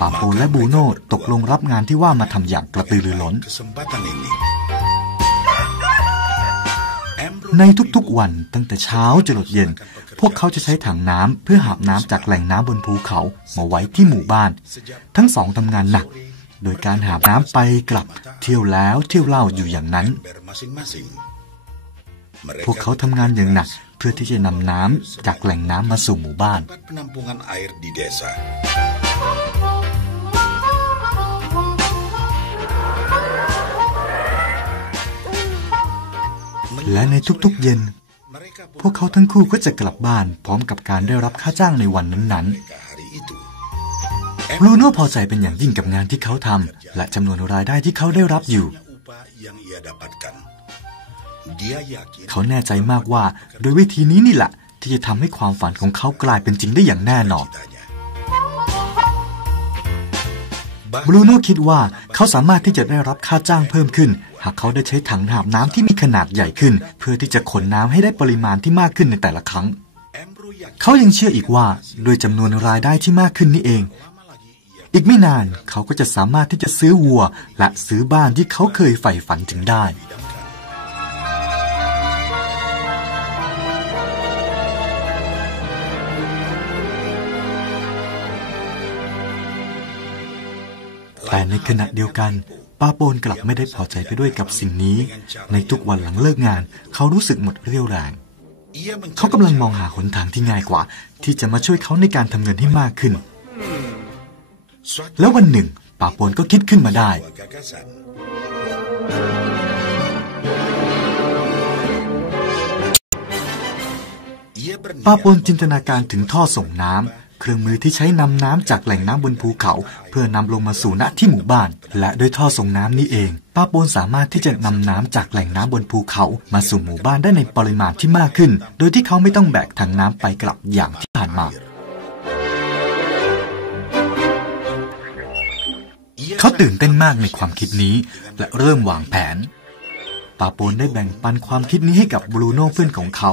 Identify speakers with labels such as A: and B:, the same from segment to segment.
A: ปาโปและบูโน่ตกลงรับงานที่ว่ามาทำอย่างกระตือรือร้น ในทุกๆวันตั้งแต่เช้าจนเย็น พวกเขาจะใช้ถังน้ำเพื่อหาบน้ำจากแหล่งน้ำบนภูเขามาไว้ที่หมู่บ้าน ทั้งสองทำงานหนัก โดยการหาบน้ำไปกลับ เที่ยวแล้วเที่ยวเล่าอยู่อย่างนั้น พวกเขาทำงานอย่างหนักเพื่อที่จะนำน้ำจากแหล่งน้ำมาสู่หมู่บ้าน
B: penampungan air di desa.
A: และในทุกๆเย็น พวกเขาทั้งคู่ก็จะกลับบ้านพร้อมกับการได้รับค่าจ้างในวันนั้นๆบรูโน่พอใจเป็นอย่างยิ่งกับงานที่เขาทำและจำนวนรายได้ที่เขาได้รับอยู่ เขาแน่ใจมากว่าโดยวิธีนี้นี่แหละที่จะทำให้ความฝันของเขากลายเป็นจริงได้อย่างแน่นอนบรูโน่คิดว่าเขาสามารถที่จะได้รับค่าจ้างเพิ่มขึ้น หากเขาได้ใช้ถังหาบน้ำที่ ขนาดใหญ่ขึ้น เพื่อที่จะขนน้ำให้ได้ปริมาณที่มากขึ้นในแต่ละครั้ง เขายังเชื่ออีกว่าโดยจำนวนรายได้ที่มากขึ้นนี่เอง อีกไม่นานเขาก็จะสามารถที่จะซื้อวัว และซื้อบ้านที่เขาเคยใฝ่ฝันถึงได้แต่ในขณะเดียวกัน ป้าโปนกลับไม่ได้พอใจไปด้วยกับสิ่งนี้ ในทุกวันหลังเลิกงาน เขารู้สึกหมดเรี่ยวแรง เขากำลังมองหาหนทางที่ง่ายกว่า ที่จะมาช่วยเขาในการทำเงินให้มากขึ้น แล้ววันหนึ่งป้าโปนก็คิดขึ้นมาได้ป้าปนจินตนาการถึงท่อส่งน้ำ เครื่องมือที่ใช้นำน้ำจากแหล่งน้ำบนภูเขา เพื่อนำลงมาสู่ณที่หมู่บ้าน และด้วยท่อส่งน้ำนี้เอง ป้าปนสามารถที่จะนำน้ำจากแหล่งน้ำบนภูเขา มาสู่หมู่บ้านได้ในปริมาณที่มากขึ้น โดยที่เขาไม่ต้องแบกถังน้ำไปกลับอย่างที่ผ่านมา เขาตื่นเต้นมากในความคิดนี้ และเริ่มวางแผนปาโปนได้แบ่งปันความคิดนี้ให้กับบรูโน่เพื่อนของเขา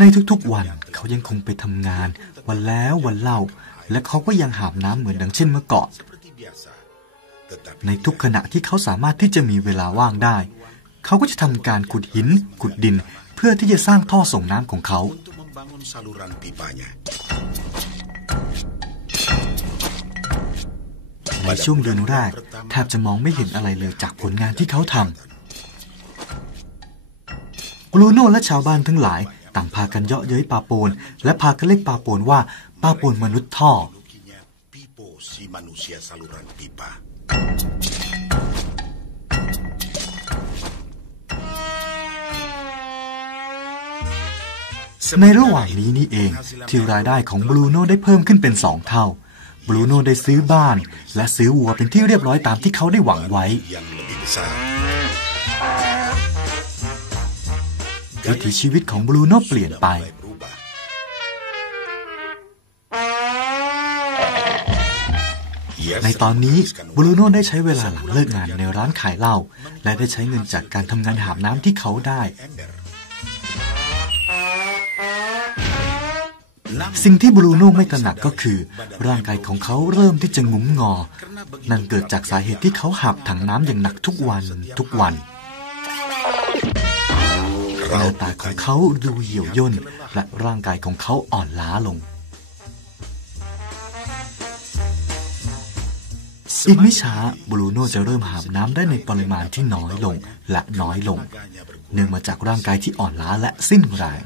A: ในทุกๆวันเขายังคงไปทำงาน วันแล้ววันเล่า และเขาก็ยังหาบน้ำเหมือนดังเช่นเมื่อก่อน ในทุกขณะที่เขาสามารถที่จะมีเวลาว่างได้ เขาก็จะทำการขุดหินขุดดิน เพื่อที่จะสร้างท่อส่งน้ำของเขา ในช่วงเดือนแรกแทบจะมองไม่เห็นอะไรเลยจากผลงานที่เขาทำบรูโนและชาวบ้านทั้งหลาย ต่างพากันเยาะเย้ยปาโปนและพากันเรียกปาโปนว่าปาโปนมนุษย์ท่อ ในระหว่างนี้นี่เอง ที่รายได้ของบรูโน่ได้เพิ่มขึ้นเป็นสองเท่าบรูโน่ได้ซื้อบ้าน และซื้อวัวเป็นที่เรียบร้อยตามที่เขาได้หวังไว้ วิถีชีวิตของบรูโน่เปลี่ยนไป
B: Mulai berubah.
A: ในตอนนี้บรูโน่ได้ใช้เวลาหลังเลิกงานในร้านขายเหล้าและได้ใช้เงินจากการทำงานหาบน้ำที่เขาได้
B: ember.
A: สิ่งที่บรูโน่ไม่ตระหนักก็คือ ร่างกายของเขาเริ่มที่จะงุ้มงอ นั่นเกิดจากสาเหตุที่เขาหาบถังน้ำอย่างหนักทุกวันทุกวัน หน้าตาของเขาดูเหี่ยวย่นและร่างกายของเขาอ่อนล้าลง อีกไม่ช้าบรูโน่จะเริ่มหาบน้ำได้ในปริมาณที่น้อยลงและน้อยลง เนื่องมาจากร่างกายที่อ่อนล้าและสิ้นแรง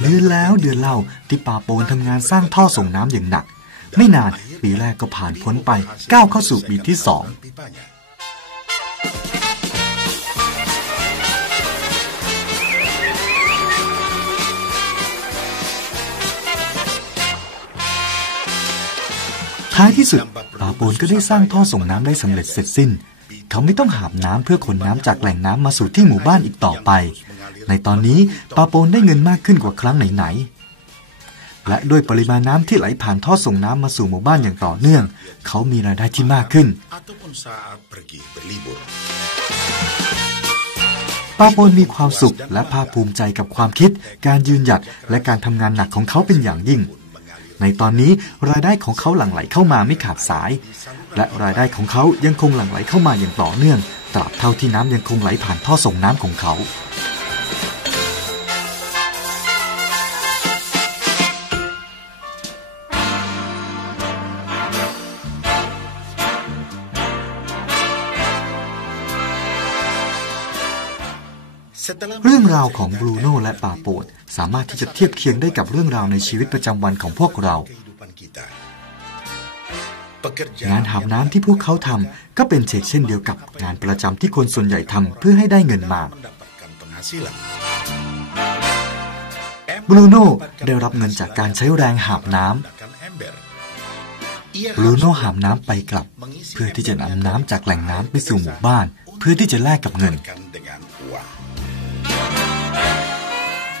A: เดือนแล้วเดือนเล่าที่ป่าโปนทำงานสร้างท่อส่งน้ำอย่างหนัก ไม่นานปีแรกก็ผ่านพ้นไปก้าวเข้าสู่ปีที่สองท้ายที่สุดปาโปนก็ได้สร้างท่อส่งน้ำได้สำเร็จเสร็จสิ้น เขาไม่ต้องหาบน้ำเพื่อขนน้ำจากแหล่งน้ำมาสู่ที่หมู่บ้านอีกต่อไป ในตอนนี้ปาโปนได้เงินมากขึ้นกว่าครั้งไหนๆ และด้วยปริมาณน้ำที่ไหลผ่านท่อส่งน้ำมาสู่หมู่บ้านอย่างต่อเนื่อง เขามีรายได้ที่มากขึ้น
B: Ataupun saat pergi berlibur.
A: ปาโปนมีความสุขและภาคภูมิใจกับความคิด การยืนหยัดและการทำงานหนักของเขาเป็นอย่างยิ่ง ในตอนนี้รายได้ของเขาหลั่งไหลเข้ามาไม่ขาดสาย และรายได้ของเขายังคงหลั่งไหลเข้ามาอย่างต่อเนื่อง ตราบเท่าที่น้ำยังคงไหลผ่านท่อส่งน้ำของเขา เรื่องราวของบรูโน่และป่าโปดสามารถที่จะเทียบเคียงได้กับเรื่องราวในชีวิตประจำวันของพวกเรา งานหาบน้ำที่พวกเขาทำก็เป็นเชกเช่นเดียวกับงานประจำที่คนส่วนใหญ่ทำเพื่อให้ได้เงินมาบรูโน่ได้รับเงินจากการใช้แรงหาบน้ำบรูโน่หามน้ำไปกลับ เพื่อที่จะนำน้ำจากแหล่งน้ำไปสู่หมู่บ้าน เพื่อที่จะแลกกับเงิน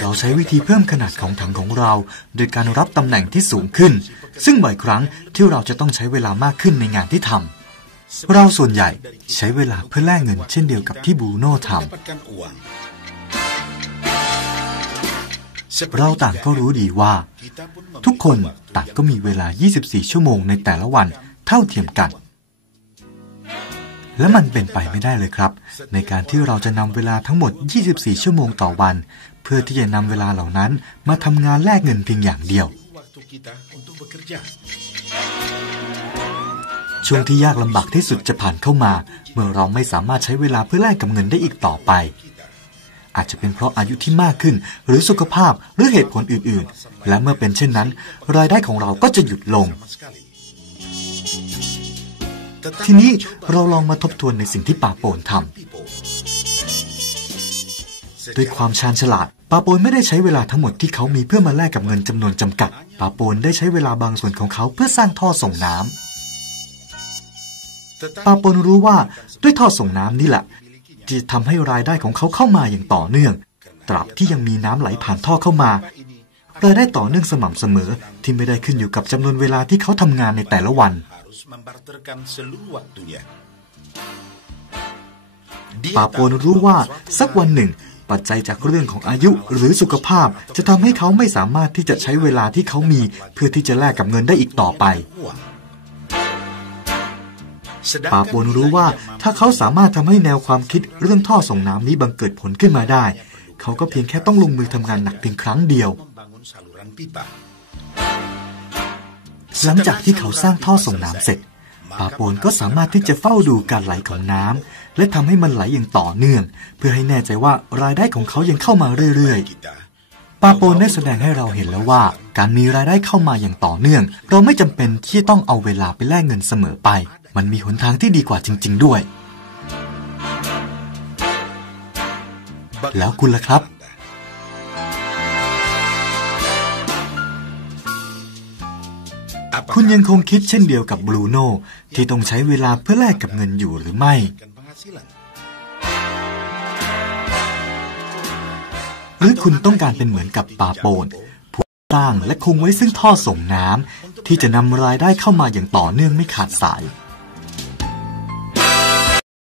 A: เราใช้วิธีเพิ่มขนาดของถังของเรา โดยการรับตำแหน่งที่สูงขึ้น ซึ่งบ่อยครั้งที่เราจะต้องใช้เวลามากขึ้นในงานที่ทำเราส่วนใหญ่ใช้เวลาเพื่อแลกเงินเช่นเดียวกับที่บูโน่ทำเราต่างก็รู้ดีว่า ทุกคนต่างก็มีเวลา 24 ชั่วโมงในแต่ละวันเท่าเทียมกันและมันเป็นไปไม่ได้เลยครับ ในการที่เราจะนำเวลาทั้งหมด 24 ชั่วโมงต่อวัน เพื่อที่จะนำเวลาเหล่านั้นมาทำงานแลกเงินเพียงอย่างเดียว ช่วงที่ยากลำบากที่สุดจะผ่านเข้ามา เมื่อเราไม่สามารถใช้เวลาเพื่อแลกกับเงินได้อีกต่อไป อาจจะเป็นเพราะอายุที่มากขึ้น หรือสุขภาพหรือเหตุผลอื่นๆ และเมื่อเป็นเช่นนั้น รายได้ของเราก็จะหยุดลงทีนี้เราลองมาทบทวนในสิ่งที่ป่าโปนทำ ด้วยความชาญฉลาดปาโปนไม่ได้ใช้เวลาทั้งหมดที่เขามีเพื่อมาแลกกับเงินจำนวนจำกัดปาโปนได้ใช้เวลาบางส่วนของเขาเพื่อสร้างท่อส่งน้ำปาโปนรู้ว่าด้วยท่อส่งน้ำนี่แหละ ที่จะทำให้รายได้ของเขาเข้ามาอย่างต่อเนื่อง ตราบที่ยังมีน้ำไหลผ่านท่อเข้ามารายได้ต่อเนื่องสม่ำเสมอที่ไม่ได้ขึ้นอยู่กับจำนวนเวลาที่เขาทำงานในแต่ละวัน
B: harus membarterkan seluruh waktunya.
A: ปาโปนรู้ว่าสักวันหนึ่ง ปัจจัยจากเรื่องของอายุหรือสุขภาพ จะทำให้เขาไม่สามารถที่จะใช้เวลาที่เขามี เพื่อที่จะแลกกับเงินได้อีกต่อไปปาโปนรู้ว่าถ้าเขาสามารถทำให้แนวความคิดเรื่องท่อส่งน้ำนี้บังเกิดผลขึ้นมาได้ เขาก็เพียงแค่ต้องลงมือทำงานหนักเพียงครั้งเดียว หลังจากที่เขาสร้างท่อส่งน้ำเสร็จปาโปนก็สามารถที่จะเฝ้าดูการไหลของน้ำ และทำให้มันไหลอย่างต่อเนื่อง เพื่อให้แน่ใจว่ารายได้ของเขายังเข้ามาเรื่อยๆ ปาโปนได้แสดงให้เราเห็นแล้วว่า การมีรายได้เข้ามาอย่างต่อเนื่อง เราไม่จำเป็นที่ต้องเอาเวลาไปแลกเงินเสมอไป มันมีหนทางที่ดีกว่าจริง ๆ ด้วย แล้วคุณล่ะครับคุณยังคงคิดเช่นเดียวกับบรูโน่ที่ต้องใช้เวลาเพื่อแลกกับเงินอยู่หรือไม่
B: penghasilan?
A: หรือคุณต้องการเป็นเหมือนกับปาโปนผู้สร้างและคงไว้ซึ่งท่อส่งน้ำที่จะนำรายได้เข้ามาอย่างต่อเนื่องไม่ขาดสาย